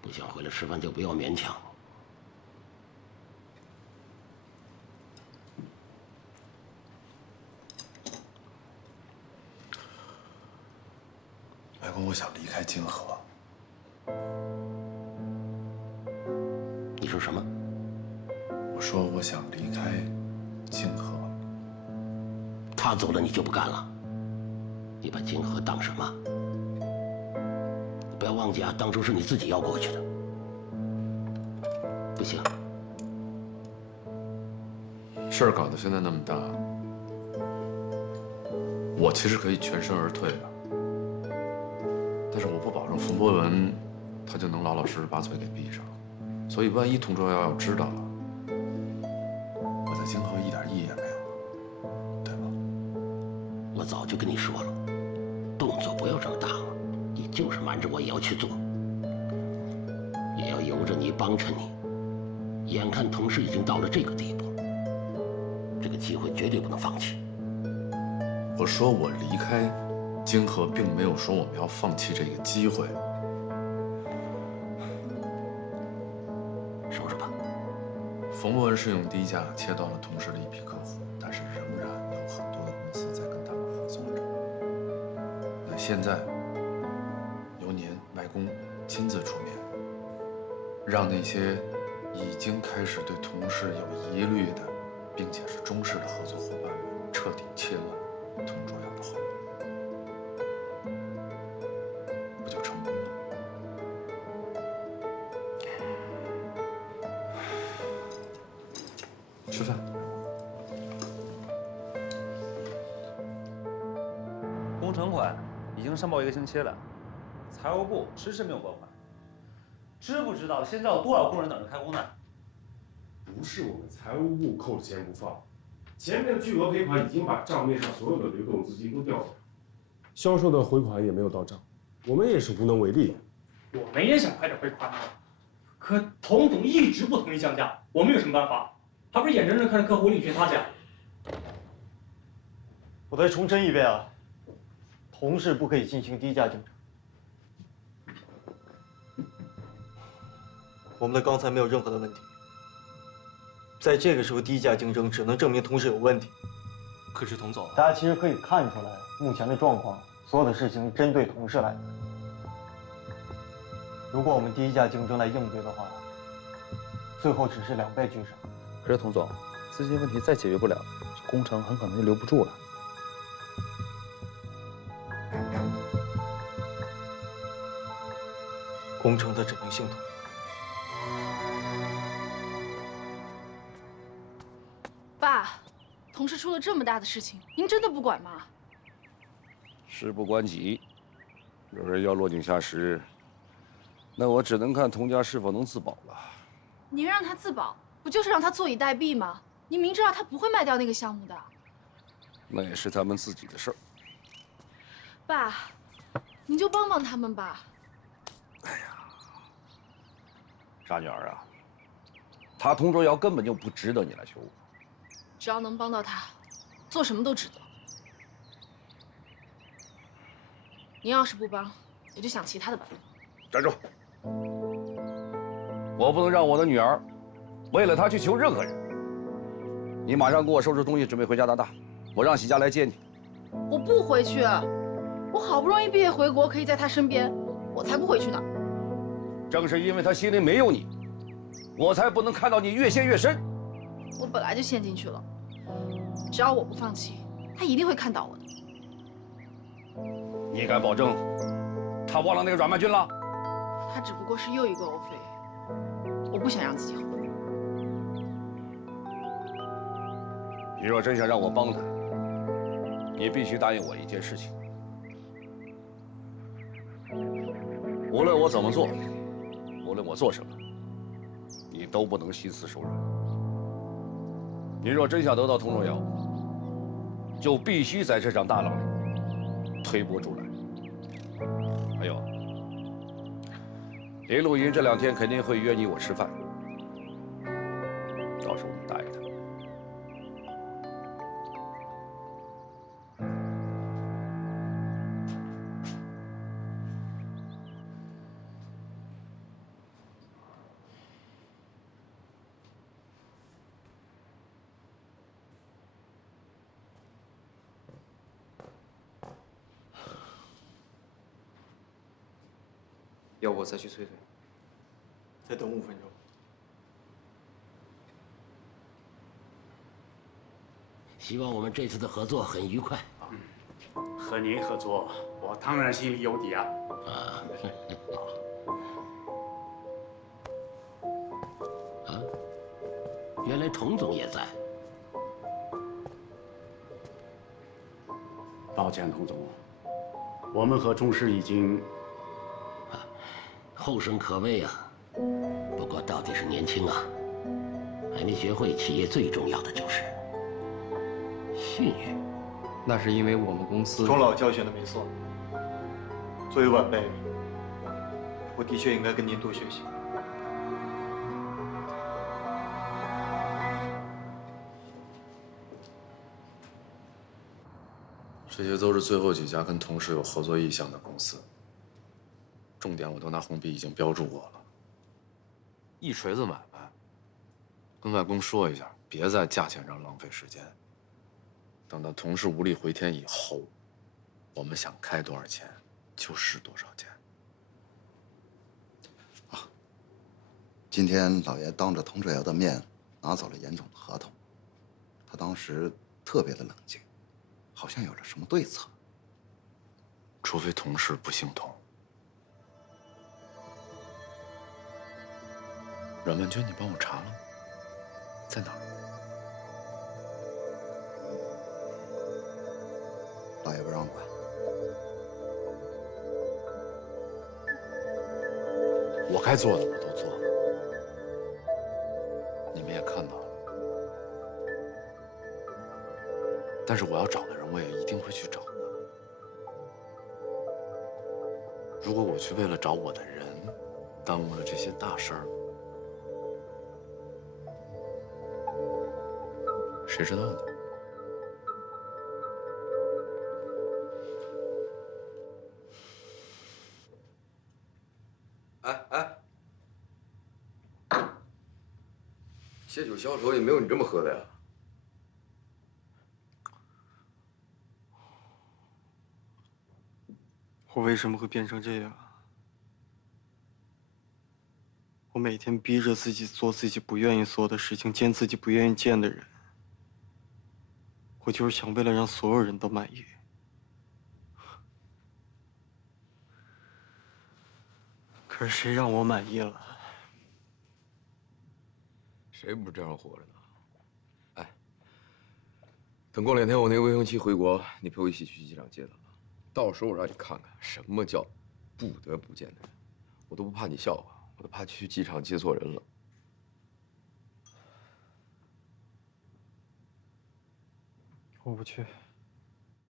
不想回来吃饭就不要勉强。外公，我想离开泾河。你说什么？我说我想离开泾河。他走了，你就不干了？你把泾河当什么？不要忘记啊，当初是你自己要过去的。不行，事儿搞得现在那么大，我其实可以全身而退的。 但是我不保证冯博文，他就能老老实实把嘴给闭上。所以万一佟卓瑶要知道了，我在泾河一点意义也没有了，对吗？我早就跟你说了，动作不要这么大，你就是瞒着我也要去做，也要由着你帮衬你。眼看佟氏已经到了这个地步，这个机会绝对不能放弃。我说我离开泾河，并没有说我们要放弃这个机会。说说吧。冯博文是用低价切到了佟氏的一批客户，但是仍然有很多的公司在跟他们合作着。那现在由您外公亲自出面，让那些已经开始对佟氏有疑虑的，并且是中氏的合作伙伴们彻底切了佟卓瑶的后门，不就成功了？吃饭。工程款已经上报1个星期了，财务部迟迟没有拨款。知不知道现在有多少工人等着开工呢？不是我们财务部扣着钱不放，前面的巨额赔款已经把账面上所有的流动资金都调走了，销售的回款也没有到账，我们也是无能为力。我们也想快点回款，可佟总一直不同意降价，我们有什么办法？还不是眼睁睁看着客户另寻他价？我再重申一遍啊，佟氏不可以进行低价竞争。我们的钢材没有任何的问题，在这个时候低价竞争只能证明佟氏有问题。可是佟总，大家其实可以看出来，目前的状况，所有的事情针对佟氏来的。如果我们低价竞争来应对的话，最后只是两败俱伤。可是佟总，资金问题再解决不了，这工程很可能就留不住了。工程它只能幸存。爸，佟氏出了这么大的事情，您真的不管吗？事不关己，有人要落井下石，那我只能看佟家是否能自保了。您让他自保，不就是让他坐以待毙吗？您明知道他不会卖掉那个项目的。那也是他们自己的事儿。爸，您就帮帮他们吧。傻女儿啊，他佟卓瑶根本就不值得你来求我。只要能帮到他，做什么都值得。您要是不帮，我就想其他的办法。站住！我不能让我的女儿为了他去求任何人。你马上给我收拾东西，准备回加拿大。我让喜佳来接你。我不回去，我好不容易毕业回国，可以在他身边，我才不回去呢。正是因为他心里没有你，我才不能看到你越陷越深。我本来就陷进去了，只要我不放弃，他一定会看到我的。你敢保证，他忘了那个阮曼君了？他只不过是又一个欧菲，我不想让自己后悔。你若真想让我帮他，你必须答应我一件事情：无论我怎么做，无论我做什么，你都不能心慈手软。你若真想得到佟仲尧，就必须在这场大浪里推波助澜。还有，林露云这2天肯定会约你我吃饭，到时候你答应他。要不我再去催催，再等5分钟。希望我们这次的合作很愉快。和您合作，我当然心里有底啊。啊，原来童总也在。抱歉，童总，我们和中视已经后生可畏啊，不过到底是年轻啊，还没学会企业最重要的就是信誉。那是因为我们公司钟老教训的没错。作为晚辈，我的确应该跟您多学习。这些都是最后几家跟同事有合作意向的公司。重点我都拿红笔已经标注过了，一锤子买卖。跟外公说一下，别在价钱上浪费时间。等到同事无力回天以后，我们想开多少钱就是多少钱。今天老爷当着佟仲尧的面拿走了严总的合同，他当时特别的冷静，好像有了什么对策。除非同事不姓佟。阮曼君，你帮我查了吗？在哪儿？老爷不让管。我该做的我都做了，你们也看到了。但是我要找的人，我也一定会去找的。如果我去为了找我的人，耽误了这些大事儿，谁知道呢？借酒消愁也没有你这么喝的呀。我为什么会变成这样？我每天逼着自己做自己不愿意做的事情，见自己不愿意见的人。我就是想为了让所有人都满意。可是谁让我满意了？谁不是这样活着呢？哎，等过2天我那个未婚妻回国，你陪我一起去机场接她。到时候我让你看看什么叫不得不见的人。我都不怕你笑话，我都怕去机场接错人了。我不去。